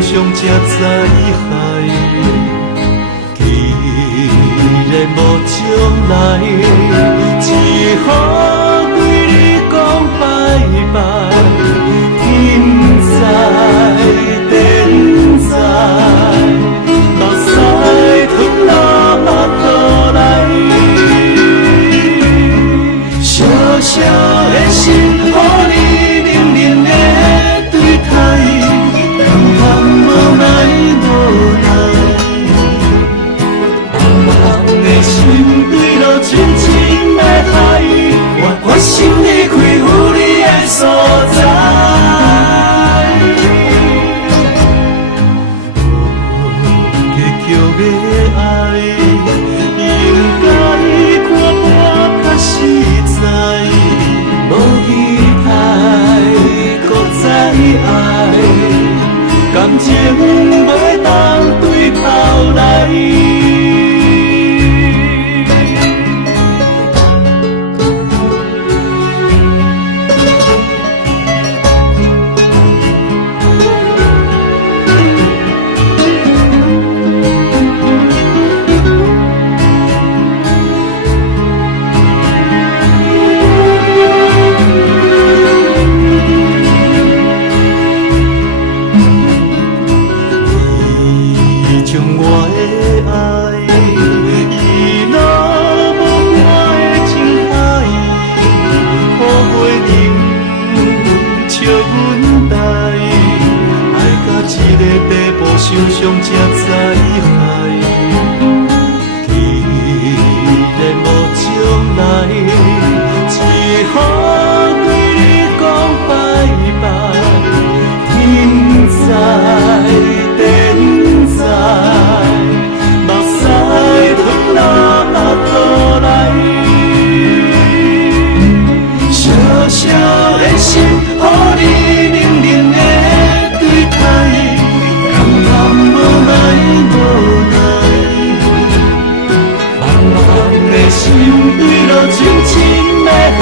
想才知海，既然无将来，只好对你讲拜拜。天在天在，目屎吞落目肚内，小小的心，予你冷冷的对待，含含无奈无奈，茫茫的心对路深深的海，我决心离开有你的所在。结局的爱，应该看破较实在，无期待，搁再爱，感情袂当对头来。想想才知海，既然无将来，只好对你讲拜拜。天在天在，目屎吞落目肚内，小小的心，予你冷冷的对待。心对路深深的海，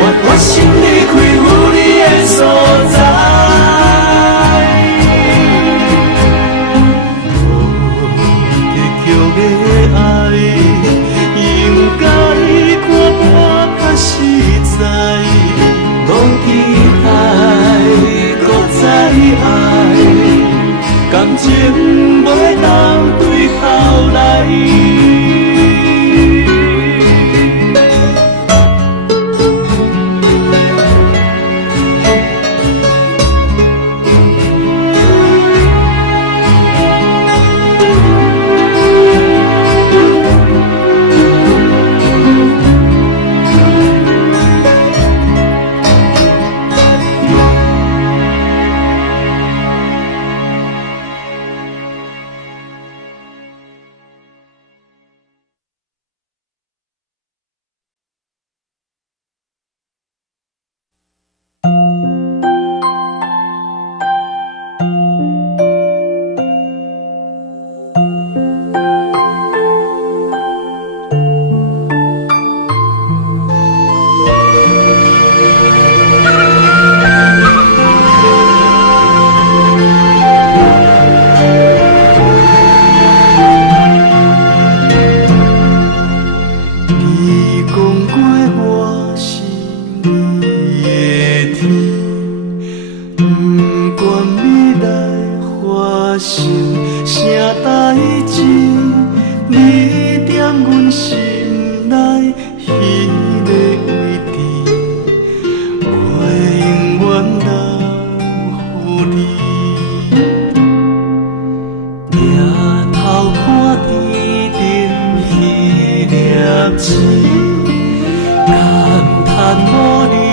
我决心离开有你的所在。结局的爱，应该看破较实在，无期待，搁再爱，感情袂当对头来。感叹无力。